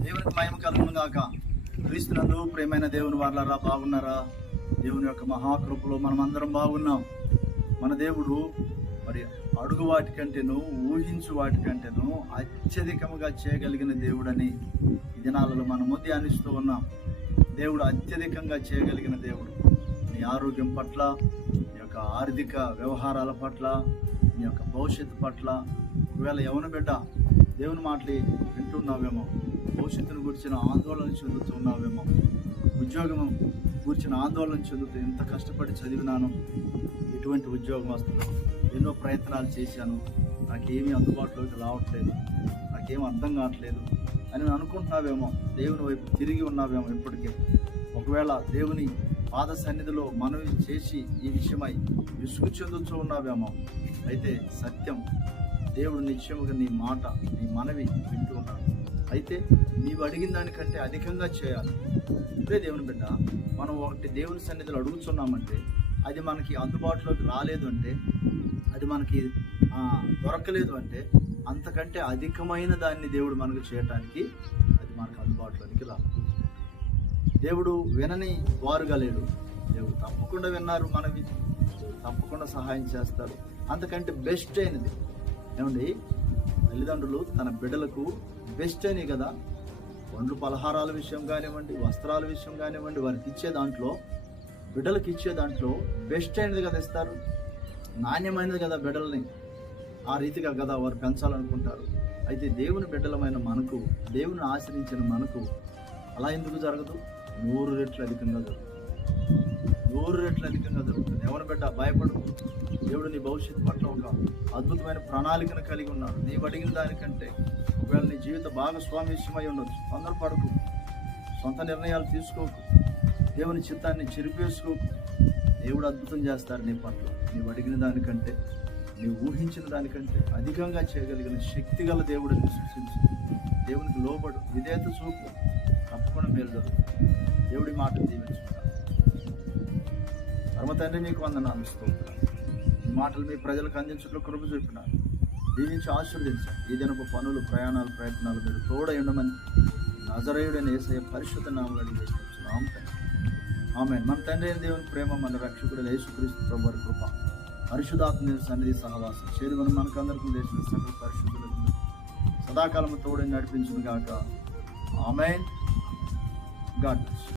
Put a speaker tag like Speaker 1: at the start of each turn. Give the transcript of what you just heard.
Speaker 1: దేవునికి మహిమ కలుగును గాక. క్రీస్తునందు ప్రేమైన దేవుని వాళ్ళారా బాగున్నారా? దేవుని యొక్క మహాకృపలో మనం అందరం బాగున్నాం. మన దేవుడు మరి అడుగు వాటికంటేను ఊహించు వాటికంటేను అత్యధికముగా చేయగలిగిన దేవుడని ఈ దినాలలో మనము ధ్యానిస్తూ ఉన్నాం. దేవుడు అత్యధికంగా చేయగలిగిన దేవుడు. నీ ఆరోగ్యం పట్ల నీ యొక్క ఆర్థిక వ్యవహారాల పట్ల నీ యొక్క భవిష్యత్తు పట్ల ఒకవేళ యవన బిడ్డ దేవుని మాటలు వింటున్నావేమో. భవిష్యత్తును గురించిన ఆందోళన చెందుతున్నావేమో. ఉద్యోగం గురించిన ఆందోళన చెందుతూ ఎంత కష్టపడి చదివినాను ఎటువంటి ఉద్యోగం వస్తుందో. ఎన్నో ప్రయత్నాలు చేశాను. నాకేమీ అందుబాటులోకి రావట్లేదు. నాకేం అర్థం కావట్లేదు అని నేను అనుకుంటున్నావేమో. దేవుని వైపు తిరిగి ఉన్నావేమో ఇప్పటికే. ఒకవేళ దేవుని పాద సన్నిధిలో మనవి చేసి ఈ విషయమై విసుగు చెందుతూ ఉన్నావేమో. అయితే సత్యం దేవుడు నిశ్చయముగా నీ మాట నీ మనవి వింటూ ఉన్నాడు. అయితే నీవు అడిగిన దానికంటే అధికంగా చేయాలి. ఇదే దేవుని బిడ్డ మనం ఒకటి దేవుని సన్నిధిలో అడుగుతున్నామంటే అది మనకి అందుబాటులోకి రాలేదు అంటే అది మనకి దొరకలేదు అంటే అంతకంటే అధికమైన దాన్ని దేవుడు మనకు చేయటానికి అది మనకు అందుబాటులోనికి రా దేవుడు వినని వారుగా లేడు. దేవుడు తప్పకుండా విన్నారు మనవి తప్పకుండా సహాయం చేస్తారు అంతకంటే బెస్ట్ అయినది. ఏమండి? తల్లిదండ్రులు తన బిడ్డలకు బెస్ట్ అయినవి కదా. పండ్లు పలహారాల విషయం కానివ్వండి వస్త్రాల విషయం కానివ్వండి వారికి ఇచ్చే దాంట్లో బిడ్డలకు ఇచ్చే దాంట్లో బెస్ట్ అయినది కదా ఇస్తారు. నాణ్యమైనది కదా బిడ్డల్ని. ఆ రీతిగా కదా వారు పెంచాలనుకుంటారు. అయితే దేవుని బిడ్డలమైన మనకు దేవుని ఆశ్రయించిన మనకు అలా ఎందుకు జరగదు? నూరు రెట్లు అధికంగా జరుగుతుంది. నూరు రెట్లు అధికంగా జరుగుతుంది ఎవరి బిడ్డ భయపడు దేవుడు నీ భవిష్యత్తు పట్ల ఒక అద్భుతమైన ప్రణాళికను కలిగి ఉన్నాడు. నీవు అడిగిన దానికంటే ఒకవేళ నీ జీవిత భాగస్వామి విషయమై ఉండొచ్చు. తొందరపడకు. సొంత నిర్ణయాలు తీసుకోకు. దేవుని చిత్తాన్ని చెరిపేసుకోకు. దేవుడు అద్భుతం చేస్తారు నీ పట్ల. నీవు అడిగిన దానికంటే నీవు ఊహించిన దానికంటే అధికంగా చేయగలిగిన శక్తి గల దేవుడిని సృష్టించు. దేవునికి లోబడు. విధేయత చూపు. తప్పకుండా మేలు జరుగుతుంది. దేవుడి మాట దీవించుకుంటాను పరమతండ్రి మీకు వందనాలు స్తోత్రం ఈ మాటలు మీ ప్రజలకు అందించట్లో కృప చూపినారు. నుంచి ఆశీర్వదించారు ఈ దినపు పనులు ప్రయాణాలు ప్రయత్నాలు మీరు తోడై ఉండమని నజరేయుడైన ఏసయ్య పరిశుద్ధ నామలు అడిగి తండ్రి. ఆమె మన తండ్రి అయిన దేవుని ప్రేమ మన రక్షకుడు యేసుక్రీస్తు ప్రభు కృప పరిశుధాత్మ సన్నిధి సహవాసం చేరువని మనకందరికీ చేసిన సకల పరిశుద్ధులను సదాకాలం తోడని నడిపించును గాక. ఆమెన్. గాడ్